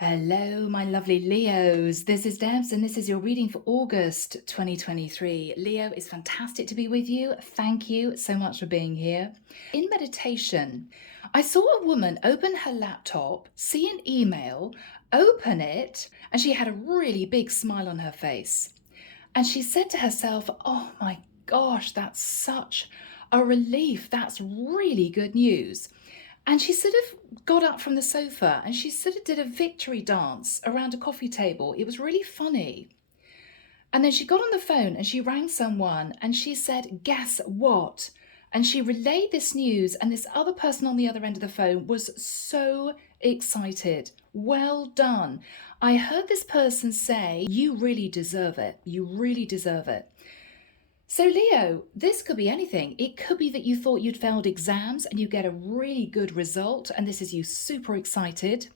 Hello, my lovely Leos. This is Debs, and this is your reading for August 2023. Leo, it's fantastic to be with you. Thank you so much for being here. In meditation, I saw a woman open her laptop, see an email, open it, and she had a really big smile on her face. And she said to herself, "Oh my gosh, that's such a relief. That's really good news." And she sort of got up from the sofa and she sort of did a victory dance around a coffee table. It was really funny. And then she got on the phone and she rang someone and she said, "Guess what?" And she relayed this news, and this other person on the other end of the phone was so excited. Well done. I heard this person say, "You really deserve it. You really deserve it." So, Leo, this could be anything. It could be that you thought you'd failed exams and you get a really good result, and this is you super excited.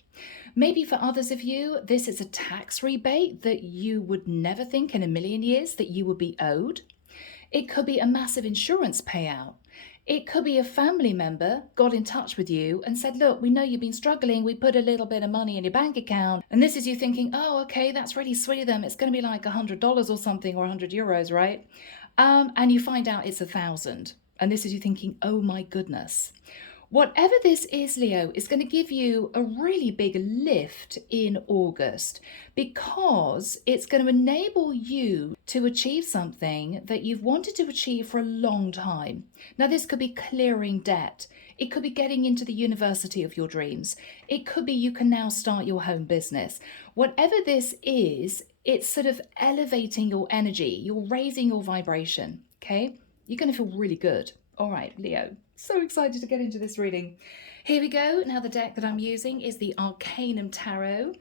Maybe for others of you, this is a tax rebate that you would never think in a million years that you would be owed. It could be a massive insurance payout. It could be a family member got in touch with you and said, "Look, we know you've been struggling. We put a little bit of money in your bank account." And this is you thinking, "Oh, okay, that's really sweet of them. It's going to be like $100 or something, or €100, right?" And you find out it's 1,000. And this is you thinking, "Oh my goodness." Whatever this is, Leo, is going to give you a really big lift in August because it's going to enable you to achieve something that you've wanted to achieve for a long time. Now, this could be clearing debt. It could be getting into the university of your dreams. It could be you can now start your home business. Whatever this is, it's sort of elevating your energy. You're raising your vibration, okay? You're going to feel really good. All right, Leo, so excited to get into this reading. Here we go. Now the deck that I'm using is the Arcanum Tarot.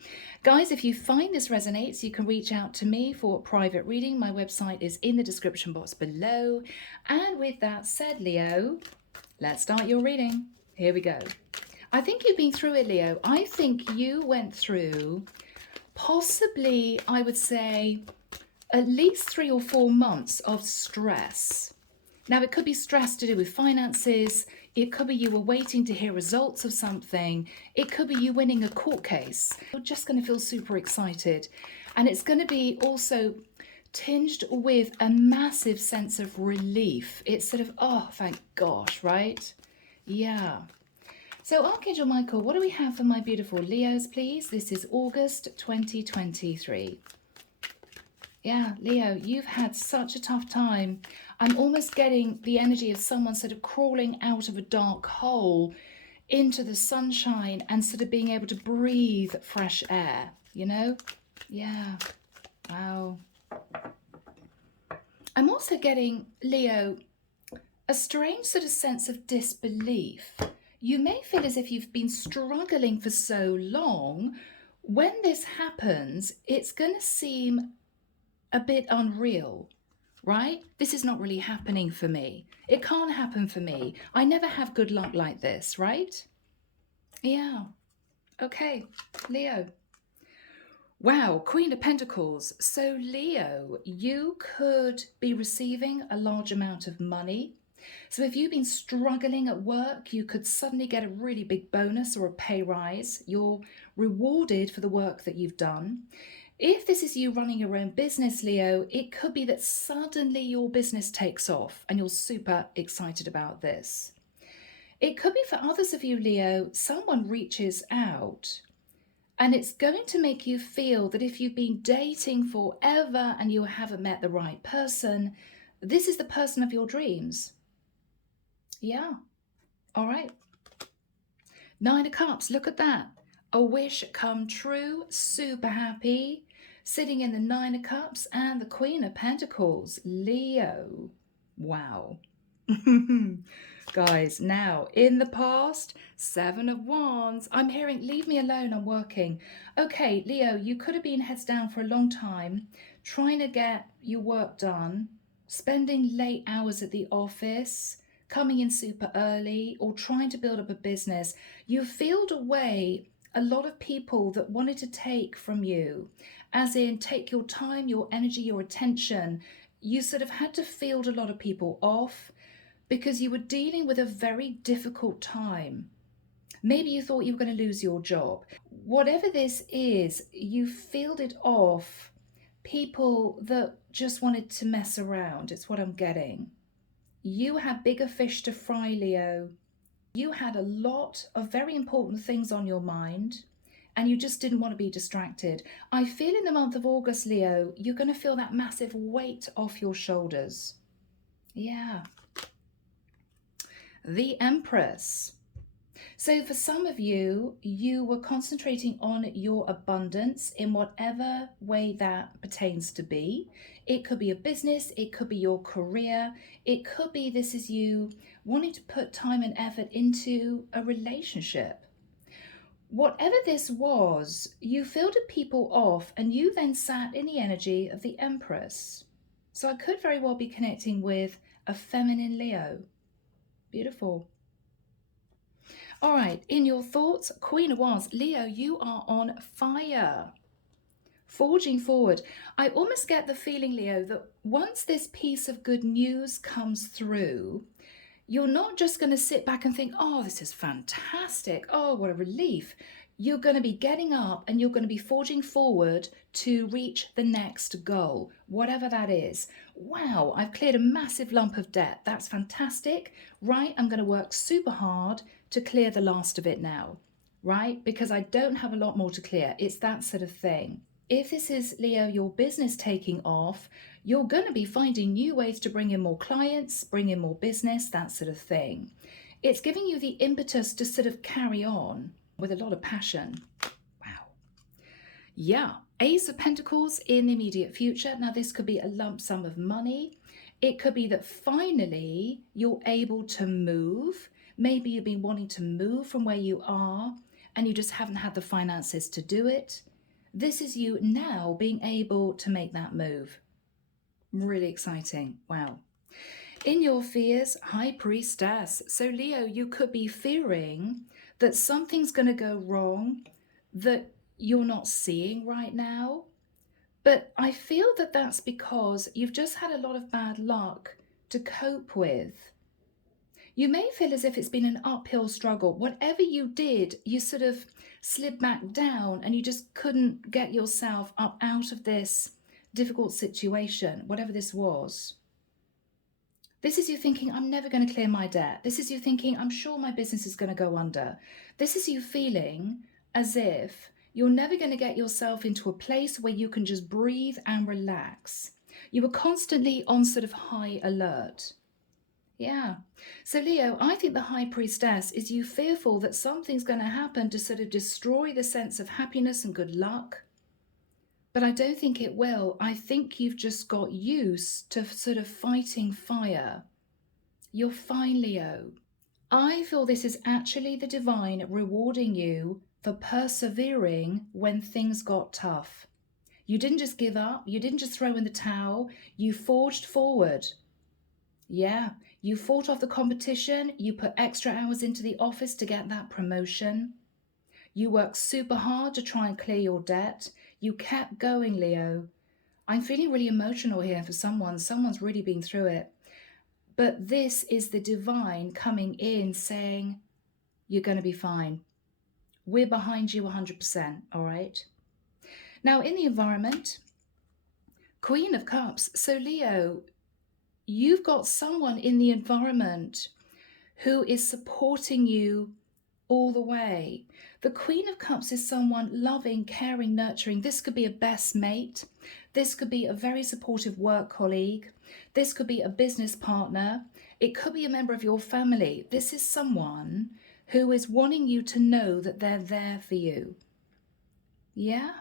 Guys, if you find this resonates, you can reach out to me for private reading. My website is in the description box below. And with that said, Leo, let's start your reading. Here we go. I think you've been through it, Leo. I think you went through possibly, I would say, at least 3 or 4 months of stress. Now, it could be stress to do with finances. It could be you were waiting to hear results of something. It could be you winning a court case. You're just going to feel super excited. And it's going to be also tinged with a massive sense of relief. It's sort of, oh, thank gosh, right? Yeah. So, Archangel Michael, what do we have for my beautiful Leos, please? This is August 2023. Yeah, Leo, you've had such a tough time. I'm almost getting the energy of someone sort of crawling out of a dark hole into the sunshine and sort of being able to breathe fresh air, you know? Yeah, wow. I'm also getting, Leo, a strange sort of sense of disbelief. You may feel as if you've been struggling for so long. When this happens, it's going to seem a bit unreal, right? This is not really happening for me. It can't happen for me. I never have good luck like this, right? Yeah. Okay, Leo. Wow, Queen of Pentacles. So, Leo, you could be receiving a large amount of money. So if you've been struggling at work, you could suddenly get a really big bonus or a pay rise. You're rewarded for the work that you've done. If this is you running your own business, Leo, it could be that suddenly your business takes off and you're super excited about this. It could be for others of you, Leo, someone reaches out and it's going to make you feel that if you've been dating forever and you haven't met the right person, this is the person of your dreams. Yeah. All right. 9 of Cups. Look at that. A wish come true. Super happy. Sitting in the 9 of Cups and the Queen of Pentacles. Leo. Wow. Guys, now in the past, 7 of Wands. I'm hearing, leave me alone, I'm working. Okay, Leo, you could have been heads down for a long time, trying to get your work done, spending late hours at the office, coming in super early, or trying to build up a business. You field away a lot of people that wanted to take from you, as in take your time, your energy, your attention. You sort of had to field a lot of people off because you were dealing with a very difficult time. Maybe you thought you were going to lose your job. Whatever this is, you fielded off people that just wanted to mess around. It's what I'm getting. You had bigger fish to fry, Leo. You had a lot of very important things on your mind, and you just didn't want to be distracted. I feel in the month of August, Leo, you're going to feel that massive weight off your shoulders. Yeah. The Empress. So for some of you, you were concentrating on your abundance in whatever way that pertains to be. It could be a business, it could be your career, it could be this is you wanting to put time and effort into a relationship. Whatever this was, you filtered people off and you then sat in the energy of the Empress. So I could very well be connecting with a feminine Leo. Beautiful. All right, in your thoughts, Queen of Wands, Leo, you are on fire. Forging forward. I almost get the feeling, Leo, that once this piece of good news comes through, you're not just going to sit back and think, oh, this is fantastic. Oh, what a relief. You're going to be getting up and you're going to be forging forward to reach the next goal, whatever that is. Wow, I've cleared a massive lump of debt. That's fantastic. Right, I'm going to work super hard to clear the last of it now, right? Because I don't have a lot more to clear. It's that sort of thing. If this is, Leo, your business taking off, you're going to be finding new ways to bring in more clients, bring in more business, that sort of thing. It's giving you the impetus to sort of carry on with a lot of passion. Wow. Yeah. Ace of Pentacles in the immediate future. Now, this could be a lump sum of money. It could be that finally you're able to move. Maybe you've been wanting to move from where you are and you just haven't had the finances to do it. This is you now being able to make that move. Really exciting. Wow. In your fears, High Priestess. So Leo, you could be fearing that something's going to go wrong that you're not seeing right now. But I feel that that's because you've just had a lot of bad luck to cope with. You may feel as if it's been an uphill struggle. Whatever you did, you sort of slid back down and you just couldn't get yourself up out of this difficult situation, whatever this was. This is you thinking, I'm never going to clear my debt. This is you thinking, I'm sure my business is going to go under. This is you feeling as if you're never going to get yourself into a place where you can just breathe and relax. You were constantly on sort of high alert. Yeah. So Leo, I think the High Priestess is you fearful that something's going to happen to sort of destroy the sense of happiness and good luck. But I don't think it will. I think you've just got used to sort of fighting fire. You're fine, Leo. I feel this is actually the divine rewarding you for persevering when things got tough. You didn't just give up. You didn't just throw in the towel. You forged forward. Yeah, you fought off the competition. You put extra hours into the office to get that promotion. You worked super hard to try and clear your debt. You kept going, Leo. I'm feeling really emotional here for someone. Someone's really been through it. But this is the divine coming in saying, you're going to be fine. We're behind you 100%, all right? Now, in the environment, Queen of Cups. So, Leo, you've got someone in the environment who is supporting you all the way. The Queen of Cups is someone loving, caring, nurturing. This could be a best mate. This could be a very supportive work colleague. This could be a business partner. It could be a member of your family. This is someone who is wanting you to know that they're there for you. Yeah?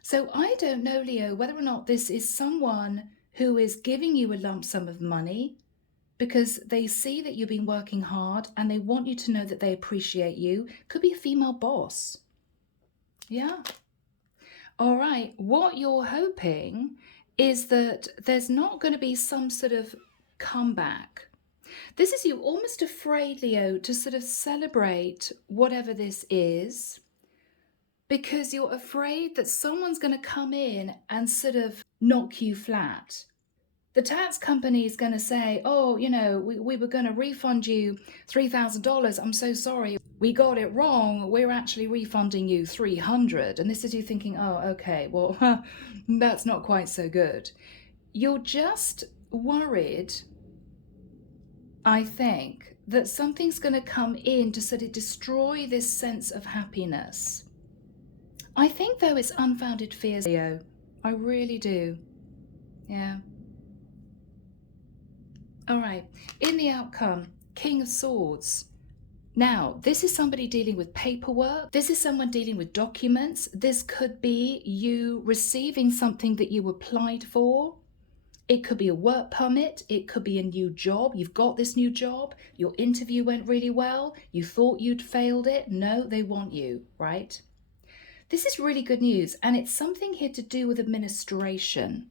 So I don't know, Leo, whether or not this is someone who is giving you a lump sum of money because they see that you've been working hard and they want you to know that they appreciate you. Could be a female boss. Yeah. All right. What you're hoping is that there's not going to be some sort of comeback. This is you almost afraid, Leo, to sort of celebrate whatever this is because you're afraid that someone's going to come in and sort of knock you flat. The tax company is going to say, oh, you know, we were going to refund you $3,000. I'm so sorry. we got it wrong, we're actually refunding you 300. And this is you thinking, oh, okay, well, that's not quite so good. You're just worried, I think, that something's going to come in to sort of destroy this sense of happiness. I think, though, it's unfounded fears, Leo. I really do. Yeah. All right. In the outcome, King of Swords. Now, this is somebody dealing with paperwork. This is someone dealing with documents. This could be you receiving something that you applied for. It could be a work permit. It could be a new job. You've got this new job. Your interview went really well. You thought you'd failed it. No, they want you, right? This is really good news. And it's something here to do with administration.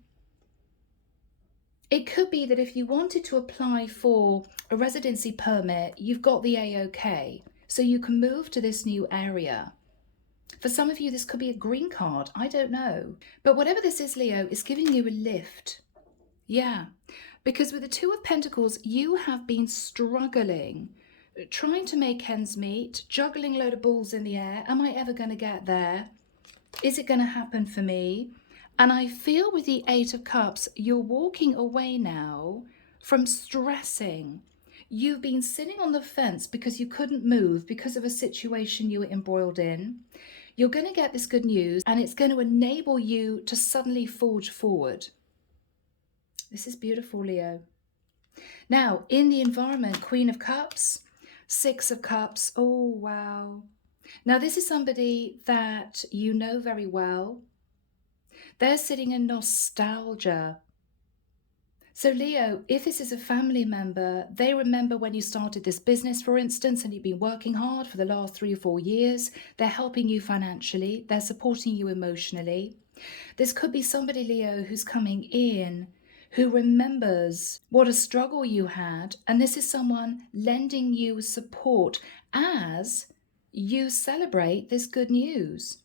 It could be that if you wanted to apply for a residency permit, you've got the A-OK, so you can move to this new area. For some of you, this could be a green card. I don't know. But whatever this is, Leo, it's giving you a lift. Yeah, because with the Two of Pentacles, you have been struggling, trying to make ends meet, juggling a load of balls in the air. Am I ever going to get there? Is it going to happen for me? And I feel with the Eight of Cups, you're walking away now from stressing. You've been sitting on the fence because you couldn't move because of a situation you were embroiled in. You're going to get this good news and it's going to enable you to suddenly forge forward. This is beautiful, Leo. Now, in the environment, Queen of Cups, Six of Cups. Oh, wow. Now, this is somebody that you know very well. They're sitting in nostalgia. So Leo, if this is a family member, they remember when you started this business, for instance, and you've been working hard for the last 3 or 4 years. They're helping you financially. They're supporting you emotionally. This could be somebody, Leo, who's coming in, who remembers what a struggle you had. And this is someone lending you support as you celebrate this good news.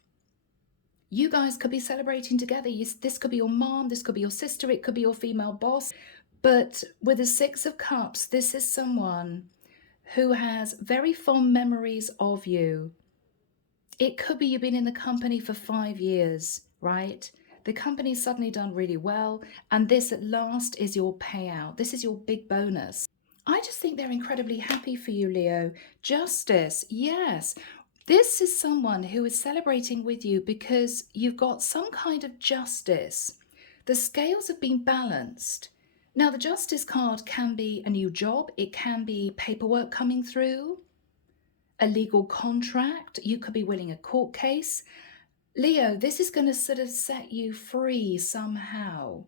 You guys could be celebrating together. This could be your mom, this could be your sister, it could be your female boss. But with the Six of Cups, this is someone who has very fond memories of you. It could be you've been in the company for 5 years, right? The company's suddenly done really well, and this at last is your payout. This is your big bonus. I just think they're incredibly happy for you, Leo. Justice, yes. This is someone who is celebrating with you because you've got some kind of justice. The scales have been balanced. Now, the justice card can be a new job. It can be paperwork coming through, a legal contract. You could be winning a court case. Leo, this is going to sort of set you free somehow.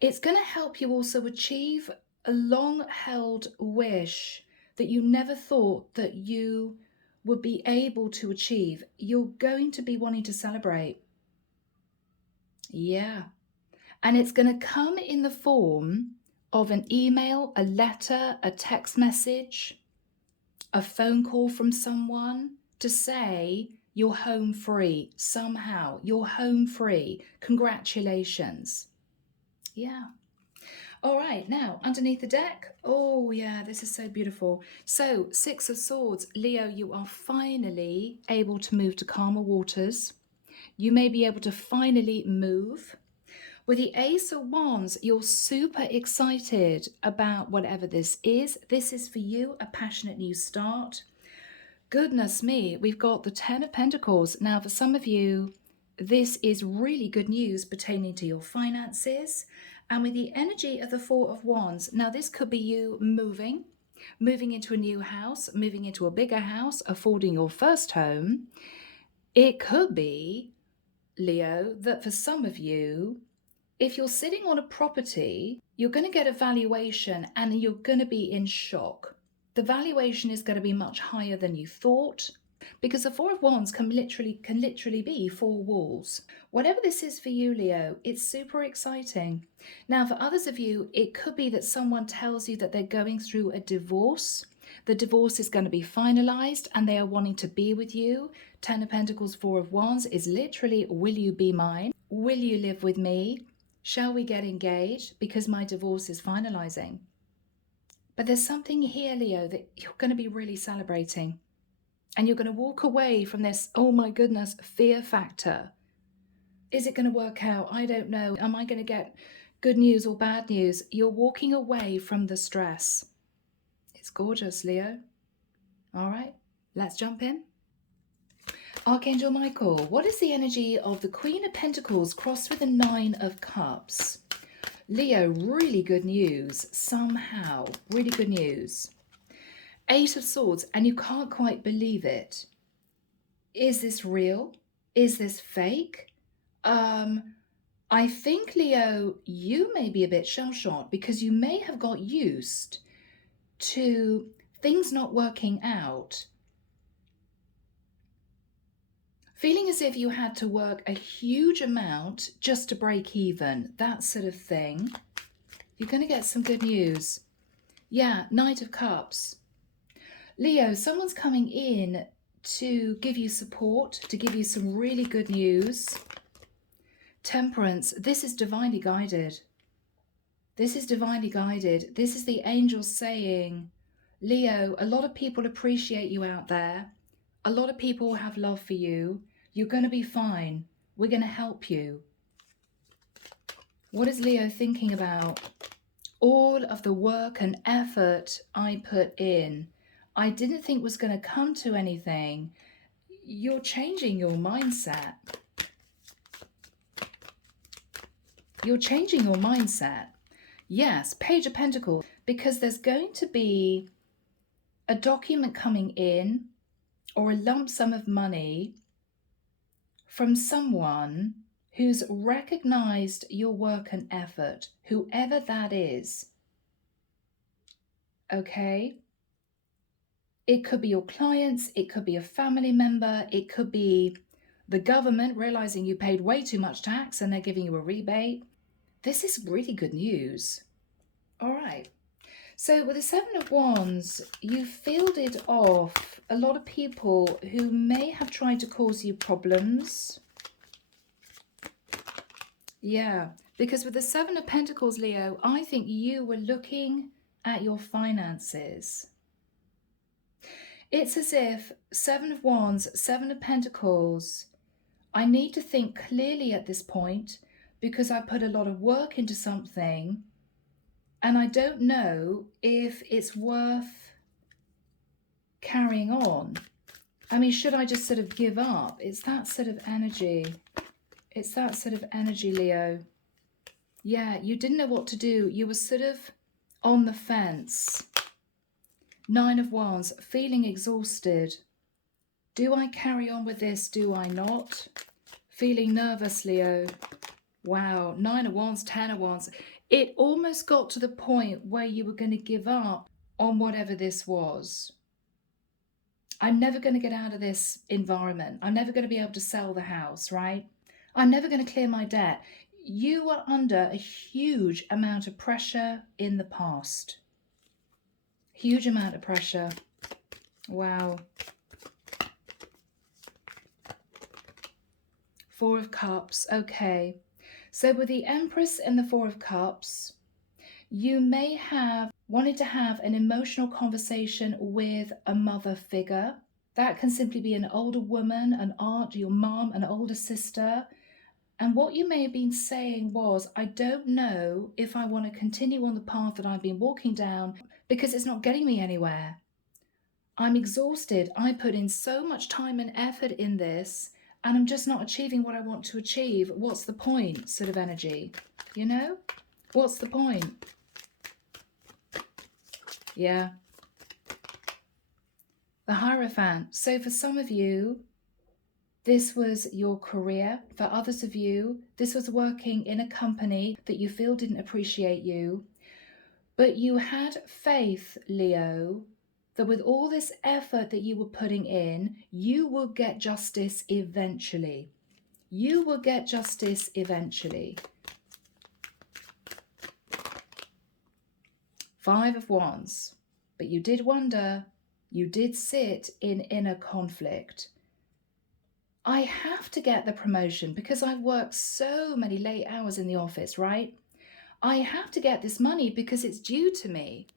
It's going to help you also achieve a long-held wish that you never thought that you would be able to achieve. You're going to be wanting to celebrate. Yeah. And it's going to come in the form of an email, a letter, a text message, a phone call from someone to say you're home free somehow. You're home free. Congratulations. Yeah. All right, now underneath the deck. Oh yeah, this is so beautiful. So Six of Swords, Leo, you are finally able to move to calmer waters. You may be able to finally move. With the Ace of Wands, you're super excited about whatever this is. This is for you, a passionate new start. Goodness me, we've got the Ten of Pentacles. Now for some of you, this is really good news pertaining to your finances. And with the energy of the Four of Wands, now this could be you moving into a new house, moving into a bigger house, affording your first home. It could be, Leo, that for some of you, if you're sitting on a property, you're going to get a valuation and you're going to be in shock. The valuation is going to be much higher than you thought, because the Four of Wands can literally be 4 walls. Whatever this is for you, Leo, it's super exciting. Now, for others of you, it could be that someone tells you that they're going through a divorce. The divorce is going to be finalized and they are wanting to be with you. Ten of Pentacles, Four of Wands is literally, will you be mine? Will you live with me? Shall we get engaged? Because my divorce is finalizing. But there's something here, Leo, that you're going to be really celebrating. And you're going to walk away from this, oh my goodness, fear factor. Is it going to work out? I don't know. Am I going to get good news or bad news? You're walking away from the stress. It's gorgeous, Leo. All right, let's jump in. Archangel Michael, what is the energy of the Queen of Pentacles crossed with the Nine of Cups? Leo, really good news, somehow, really good news. Eight of Swords, and you can't quite believe it. Is this real? Is this fake? I think, Leo, you may be a bit shell-shocked because you may have got used to things not working out. Feeling as if you had to work a huge amount just to break even, that sort of thing. You're going to get some good news. Yeah, Knight of Cups. Leo, someone's coming in to give you support, to give you some really good news. Temperance, this is divinely guided. This is divinely guided. This is the angels saying, Leo, a lot of people appreciate you out there. A lot of people have love for you. You're going to be fine. We're going to help you. What is Leo thinking about? All of the work and effort I put in, I didn't think was going to come to anything. You're changing your mindset. You're changing your mindset. Yes, Page of Pentacles, because there's going to be a document coming in or a lump sum of money from someone who's recognized your work and effort, whoever that is. Okay? It could be your clients, it could be a family member, it could be the government realizing you paid way too much tax and they're giving you a rebate. This is really good news. All right. So with the Seven of Wands, you fielded off a lot of people who may have tried to cause you problems. Yeah, because with the Seven of Pentacles, Leo, I think you were looking at your finances. It's as if Seven of Wands, Seven of Pentacles, I need to think clearly at this point because I put a lot of work into something and I don't know if it's worth carrying on. I mean, should I just sort of give up? It's that sort of energy. It's that sort of energy, Leo. Yeah, you didn't know what to do. You were sort of on the fence. Nine of Wands, feeling exhausted. Do I carry on with this? Do I not? Feeling nervous, Leo. Wow, Nine of Wands, Ten of Wands. It almost got to the point where you were going to give up on whatever this was. I'm never going to get out of this environment. I'm never going to be able to sell the house, right? I'm never going to clear my debt. You are under a huge amount of pressure in the past. Huge amount of pressure. Wow. Four of Cups. Okay. So with the Empress and the Four of Cups, you may have wanted to have an emotional conversation with a mother figure. That can simply be an older woman, an aunt, your mom, an older sister. And what you may have been saying was, I don't know if I want to continue on the path that I've been walking down because it's not getting me anywhere. I'm exhausted. I put in so much time and effort in this and I'm just not achieving what I want to achieve. What's the point? Sort of energy, you know? What's the point? Yeah. The Hierophant. So for some of you, this was your career. For others of you, this was working in a company that you feel didn't appreciate you. But you had faith, Leo, that with all this effort that you were putting in, you will get justice eventually. You will get justice eventually. Five of Wands. But you did wonder, you did sit in inner conflict. I have to get the promotion because I've worked so many late hours in the office, right? I have to get this money because it's due to me.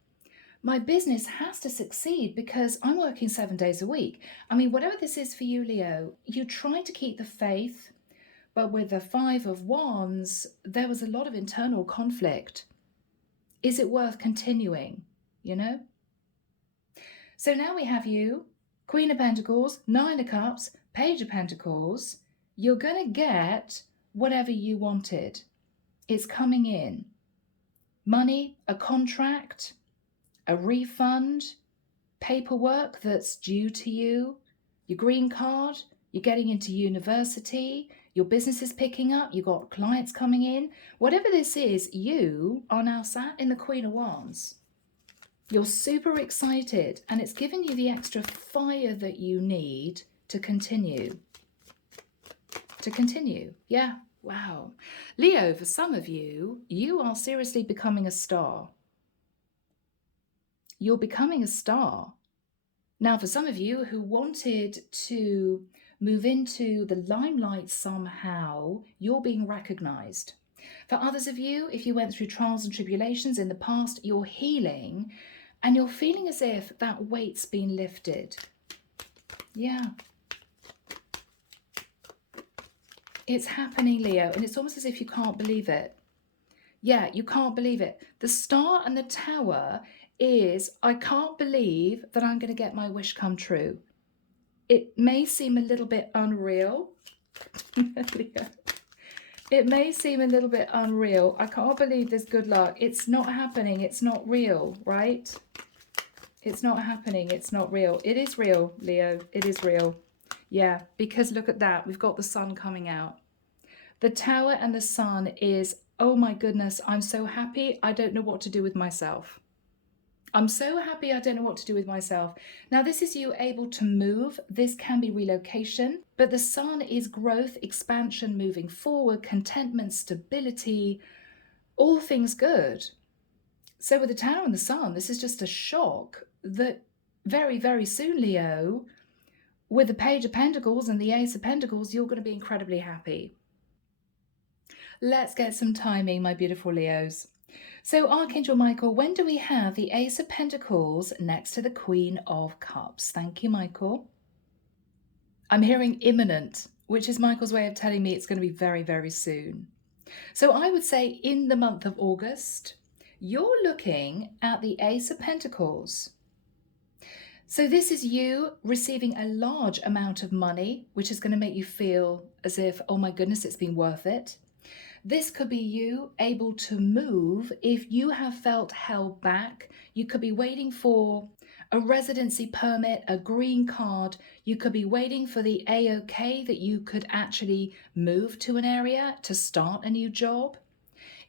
My business has to succeed because I'm working 7 days a week. I mean, whatever this is for you, Leo, you try to keep the faith, but with the Five of Wands, there was a lot of internal conflict. Is it worth continuing, you know? So now we have you, Queen of Pentacles, Nine of Cups, Page of Pentacles. You're going to get whatever you wanted. It's coming in. Money, a contract, a refund, paperwork that's due to you, your green card, you're getting into university, your business is picking up, you've got clients coming in. Whatever this is, you are now sat in the Queen of Wands. You're super excited, and it's giving you the extra fire that you need to continue. To continue. Yeah. Wow. Leo, for some of you, you are seriously becoming a star. You're becoming a star. Now, for some of you who wanted to move into the limelight somehow, you're being recognized. For others of you, if you went through trials and tribulations in the past, you're healing and you're feeling as if that weight's been lifted. Yeah. It's happening, Leo, and it's almost as if you can't believe it. Yeah, you can't believe it. The Star and the Tower is, I can't believe that I'm going to get my wish come true. It may seem a little bit unreal. Leo. It may seem a little bit unreal. I can't believe this good luck. It's not happening. It's not real, right? It's not happening. It's not real. It is real, Leo. It is real. Yeah, because look at that. We've got the sun coming out. The Tower and the Sun is, oh my goodness, I'm so happy. I don't know what to do with myself. I'm so happy I don't know what to do with myself. Now, this is you able to move. This can be relocation, but the Sun is growth, expansion, moving forward, contentment, stability, all things good. So with the Tower and the Sun, this is just a shock that very, very soon, Leo, with the Page of Pentacles and the Ace of Pentacles, you're going to be incredibly happy. Let's get some timing, my beautiful Leos. So Archangel Michael, when do we have the Ace of Pentacles next to the Queen of Cups? Thank you, Michael. I'm hearing imminent, which is Michael's way of telling me it's going to be very, very soon. So I would say in the month of August, you're looking at the Ace of Pentacles. So this is you receiving a large amount of money, which is going to make you feel as if, oh my goodness, it's been worth it. This could be you able to move if you have felt held back. You could be waiting for a residency permit, a green card. You could be waiting for the AOK that you could actually move to an area to start a new job.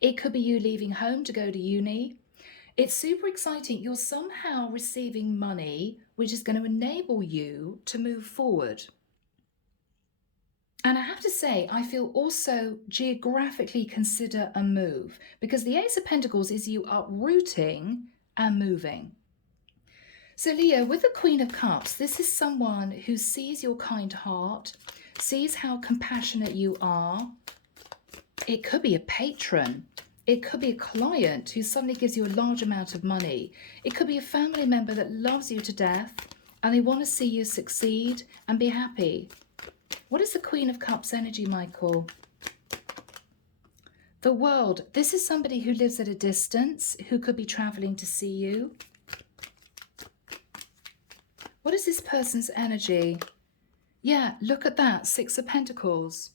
It could be you leaving home to go to uni. It's super exciting. You're somehow receiving money, which is going to enable you to move forward. And I have to say, I feel also geographically consider a move, because the Ace of Pentacles is you uprooting and moving. So Leo, with the Queen of Cups, this is someone who sees your kind heart, sees how compassionate you are. It could be a patron. It could be a client who suddenly gives you a large amount of money. It could be a family member that loves you to death and they want to see you succeed and be happy. What is the Queen of Cups energy, Michael? The World. This is somebody who lives at a distance, who could be traveling to see you. What is this person's energy? Yeah, look at that. Six of Pentacles.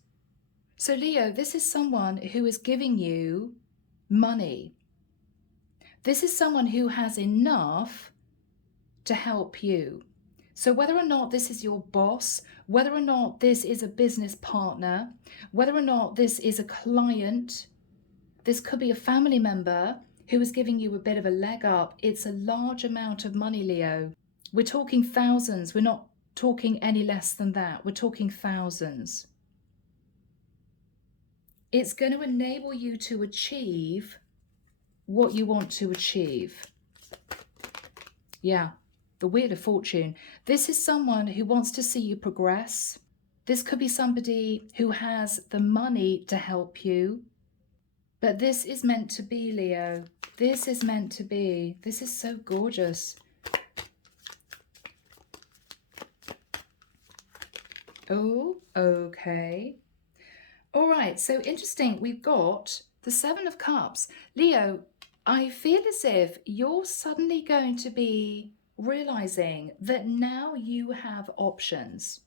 So Leo, this is someone who is giving you money. This is someone who has enough to help you. So whether or not this is your boss, whether or not this is a business partner, whether or not this is a client, this could be a family member who is giving you a bit of a leg up. It's a large amount of money, Leo. We're talking thousands. We're not talking any less than that. We're talking thousands. It's going to enable you to achieve what you want to achieve. Yeah, the Wheel of Fortune. This is someone who wants to see you progress. This could be somebody who has the money to help you. But this is meant to be, Leo. This is meant to be. This is so gorgeous. Oh, okay. All right, so interesting. We've got the Seven of Cups. Leo, I feel as if you're suddenly going to be realizing that now you have options.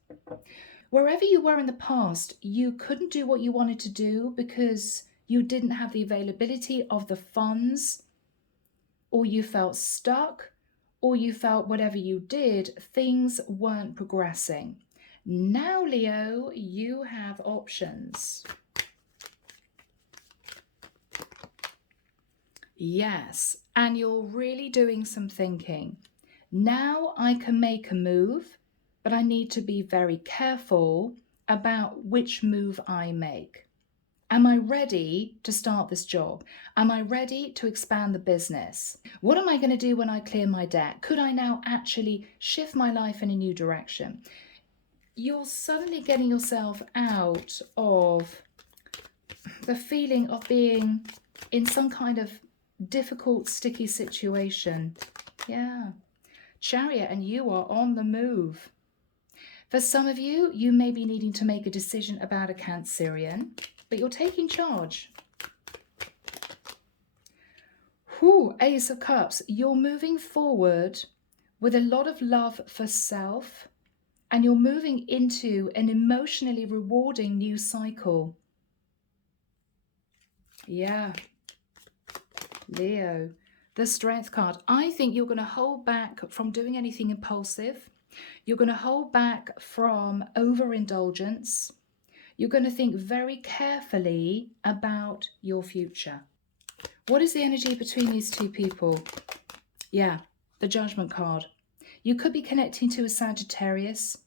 Wherever you were in the past, you couldn't do what you wanted to do because you didn't have the availability of the funds, or you felt stuck, or you felt whatever you did, things weren't progressing. Now, Leo, you have options. Yes, and you're really doing some thinking. Now I can make a move, but I need to be very careful about which move I make. Am I ready to start this job? Am I ready to expand the business? What am I going to do when I clear my debt? Could I now actually shift my life in a new direction? You're suddenly getting yourself out of the feeling of being in some kind of difficult, sticky situation. Yeah. Chariot, and you are on the move. For some of you, you may be needing to make a decision about a Cancerian, but you're taking charge. Whew, Ace of Cups. You're moving forward with a lot of love for self, and you're moving into an emotionally rewarding new cycle. Yeah. Leo, the Strength card. I think you're going to hold back from doing anything impulsive. You're going to hold back from overindulgence. You're going to think very carefully about your future. What is the energy between these two people? Yeah, the Judgment card. You could be connecting to a Sagittarius.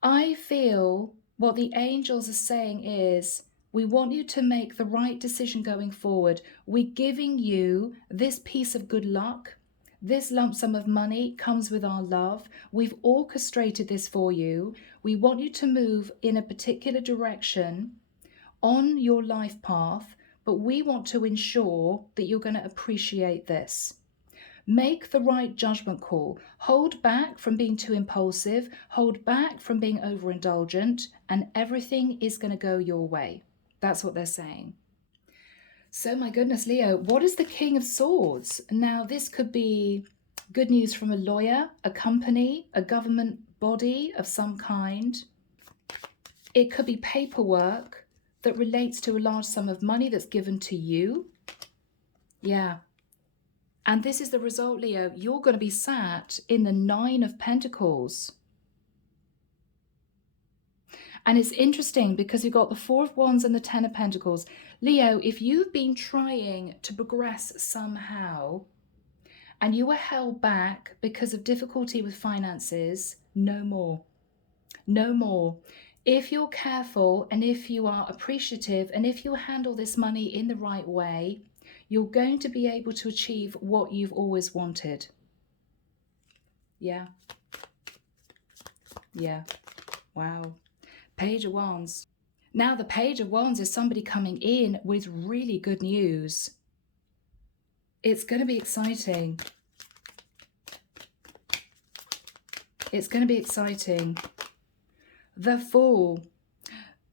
I feel what the angels are saying is, we want you to make the right decision going forward. We're giving you this piece of good luck. This lump sum of money comes with our love. We've orchestrated this for you. We want you to move in a particular direction on your life path, but we want to ensure that you're going to appreciate this. Make the right judgment call. Hold back from being too impulsive. Hold back from being overindulgent, and everything is going to go your way. That's what they're saying. So, my goodness, Leo, what is the King of Swords? Now, this could be good news from a lawyer, a company, a government body of some kind. It could be paperwork that relates to a large sum of money that's given to you. Yeah. And this is the result, Leo. You're going to be sat in the Nine of Pentacles. And it's interesting because you've got the Four of Wands and the Ten of Pentacles. Leo, if you've been trying to progress somehow and you were held back because of difficulty with finances, no more. No more. If you're careful and if you are appreciative and if you handle this money in the right way, you're going to be able to achieve what you've always wanted. Yeah. Yeah. Wow. Page of Wands. Now the Page of Wands is somebody coming in with really good news. It's going to be exciting. It's going to be exciting. The Fool.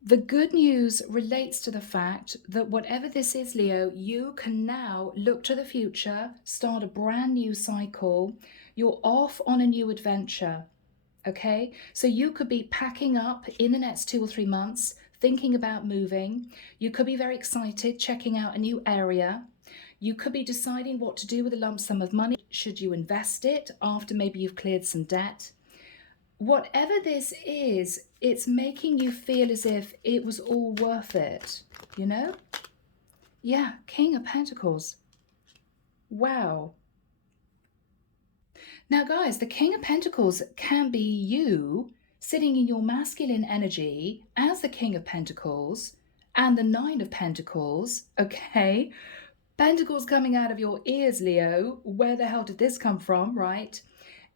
The good news relates to the fact that whatever this is, Leo, you can now look to the future, start a brand new cycle. You're off on a new adventure, okay? So you could be packing up in the next 2 or 3 months, thinking about moving. You could be very excited, checking out a new area. You could be deciding what to do with a lump sum of money. Should you invest it after maybe you've cleared some debt? Whatever this is, it's making you feel as if it was all worth it, you know? Yeah, King of Pentacles. Wow. Now, guys, the King of Pentacles can be you sitting in your masculine energy as the King of Pentacles and the Nine of Pentacles, okay? Pentacles coming out of your ears, Leo. Where the hell did this come from, right?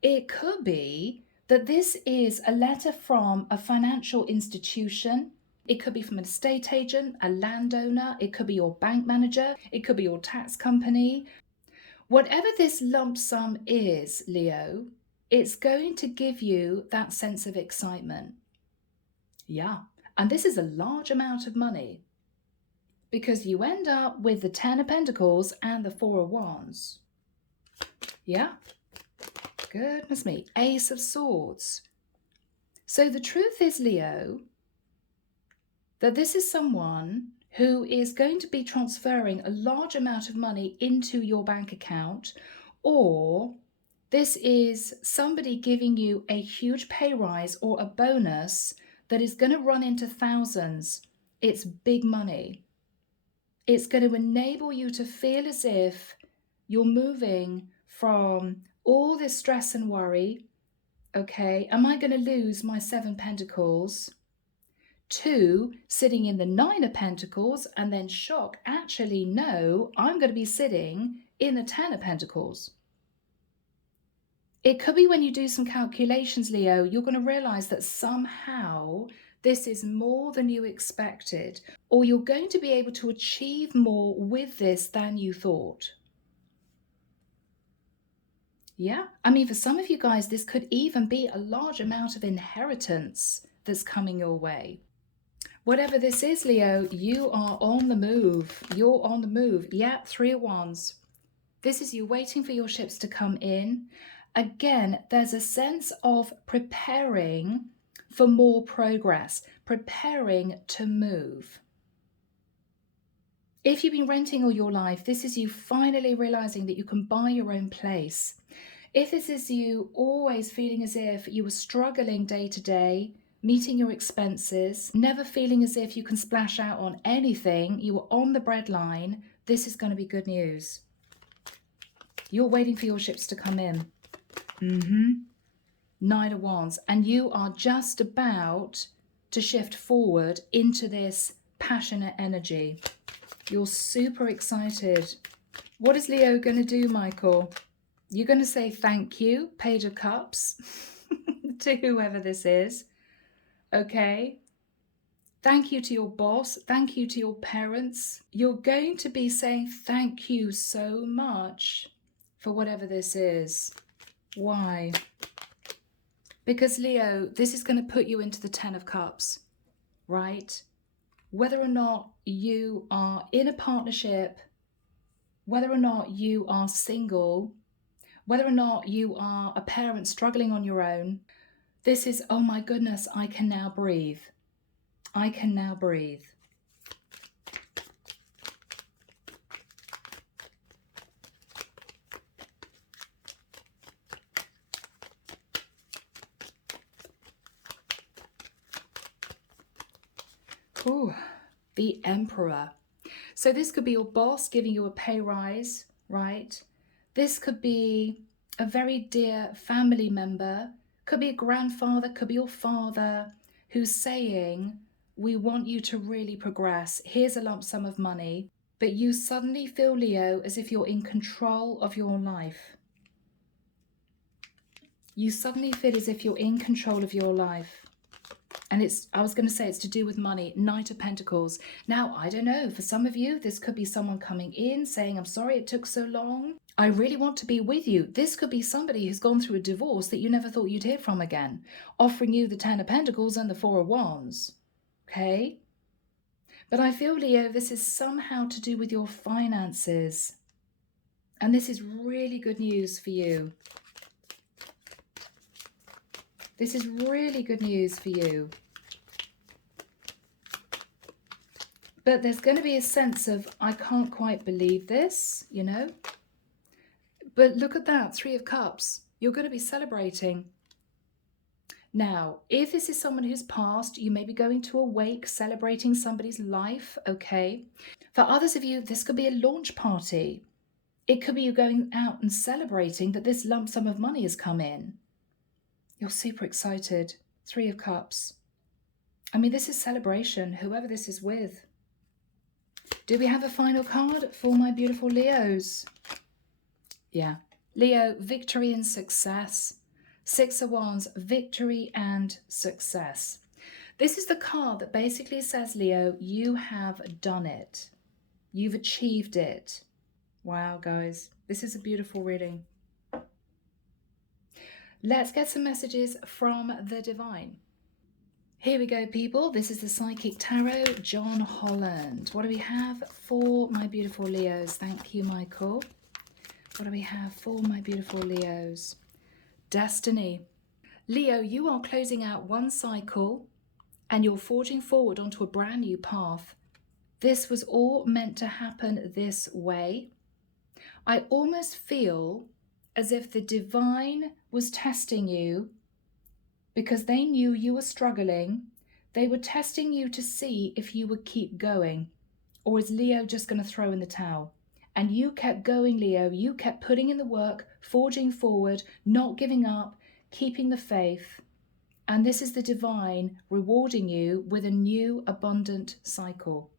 It could be that this is a letter from a financial institution, It could be from an estate agent, a landowner, it could be your bank manager, it could be your tax company. Whatever this lump sum is, Leo, it's going to give you that sense of excitement. Yeah, and this is a large amount of money because you end up with the 10 of Pentacles and the 4 of Wands. Yeah, goodness me, Ace of Swords. So the truth is, Leo, that this is someone who is going to be transferring a large amount of money into your bank account, or this is somebody giving you a huge pay rise or a bonus that is going to run into thousands. It's big money. It's going to enable you to feel as if you're moving from all this stress and worry. Okay, am I going to lose my 7 Pentacles? To sitting in the 9 of Pentacles and then shock, actually, no, I'm going to be sitting in the 10 of Pentacles. It could be when you do some calculations, Leo, you're going to realize that somehow this is more than you expected, or you're going to be able to achieve more with this than you thought. Yeah, I mean, for some of you guys, this could even be a large amount of inheritance that's coming your way. Whatever this is, Leo, you are on the move. You're on the move. Yeah, 3 of Wands. This is you waiting for your ships to come in. Again, there's a sense of preparing for more progress, preparing to move. If you've been renting all your life, this is you finally realizing that you can buy your own place. If this is you always feeling as if you were struggling day to day, meeting your expenses, never feeling as if you can splash out on anything, you were on the breadline, this is going to be good news. You're waiting for your ships to come in. 9 of Wands. And you are just about to shift forward into this passionate energy. You're super excited. What is Leo going to do, Michael? You're going to say thank you, Page of Cups, to whoever this is. Okay? Thank you to your boss. Thank you to your parents. You're going to be saying thank you so much for whatever this is. Why? Because, Leo, this is going to put you into the 10 of Cups, right? Whether or not you are in a partnership, whether or not you are single, whether or not you are a parent struggling on your own, this is, oh my goodness, I can now breathe. I can now breathe. Ooh, the Emperor. So this could be your boss giving you a pay rise, right? This could be a very dear family member, could be a grandfather, could be your father, who's saying, we want you to really progress. Here's a lump sum of money. But you suddenly feel, Leo, as if you're in control of your life. You suddenly feel as if you're in control of your life. And I was going to say it's to do with money, Knight of Pentacles. Now, I don't know, for some of you, this could be someone coming in saying, I'm sorry it took so long. I really want to be with you. This could be somebody who's gone through a divorce that you never thought you'd hear from again, offering you the 10 of Pentacles and the 4 of Wands. Okay? But I feel, Leo, this is somehow to do with your finances. And this is really good news for you. This is really good news for you. But there's going to be a sense of, I can't quite believe this, you know. But look at that, 3 of Cups. You're going to be celebrating. Now, if this is someone who's passed, you may be going to a wake, celebrating somebody's life, okay? For others of you, this could be a launch party. It could be you going out and celebrating that this lump sum of money has come in. You're super excited. 3 of Cups. I mean, this is celebration, whoever this is with. Do we have a final card for my beautiful Leos? Yeah. Leo, victory and success. 6 of Wands, victory and success. This is the card that basically says, Leo, you have done it. You've achieved it. Wow, guys, this is a beautiful reading. Let's get some messages from the divine. Here we go, people. This is the Psychic Tarot, John Holland. What do we have for my beautiful Leos? Thank you, Michael. What do we have for my beautiful Leos? Destiny. Leo, you are closing out one cycle and you're forging forward onto a brand new path. This was all meant to happen this way. I almost feel as if the divine was testing you because they knew you were struggling. They were testing you to see if you would keep going, or is Leo just going to throw in the towel? And you kept going, Leo. You kept putting in the work, forging forward, not giving up, keeping the faith. And this is the divine rewarding you with a new abundant cycle.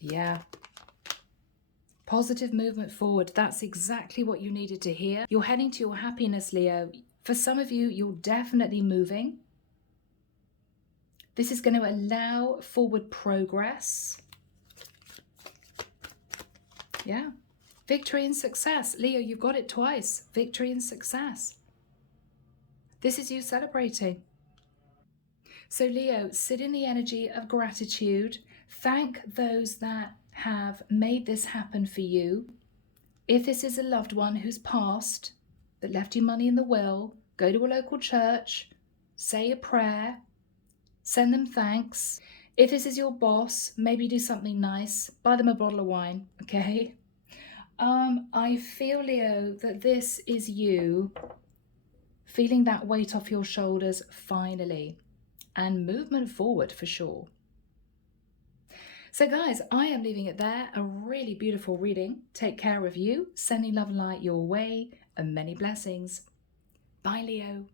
Yeah. Positive movement forward. That's exactly what you needed to hear. You're heading to your happiness, Leo. For some of you, you're definitely moving. This is going to allow forward progress. Yeah. Victory and success. Leo, you've got it twice. Victory and success. This is you celebrating. So Leo, sit in the energy of gratitude. Thank those that have made this happen for you. If this is a loved one who's passed, that left you money in the will, go to a local church, say a prayer, send them thanks. If this is your boss, maybe do something nice, buy them a bottle of wine, okay? I feel, Leo, that this is you feeling that weight off your shoulders finally, and movement forward for sure. So guys, I am leaving it there. A really beautiful reading. Take care of you, sending love and light your way, and many blessings. Bye, Leo.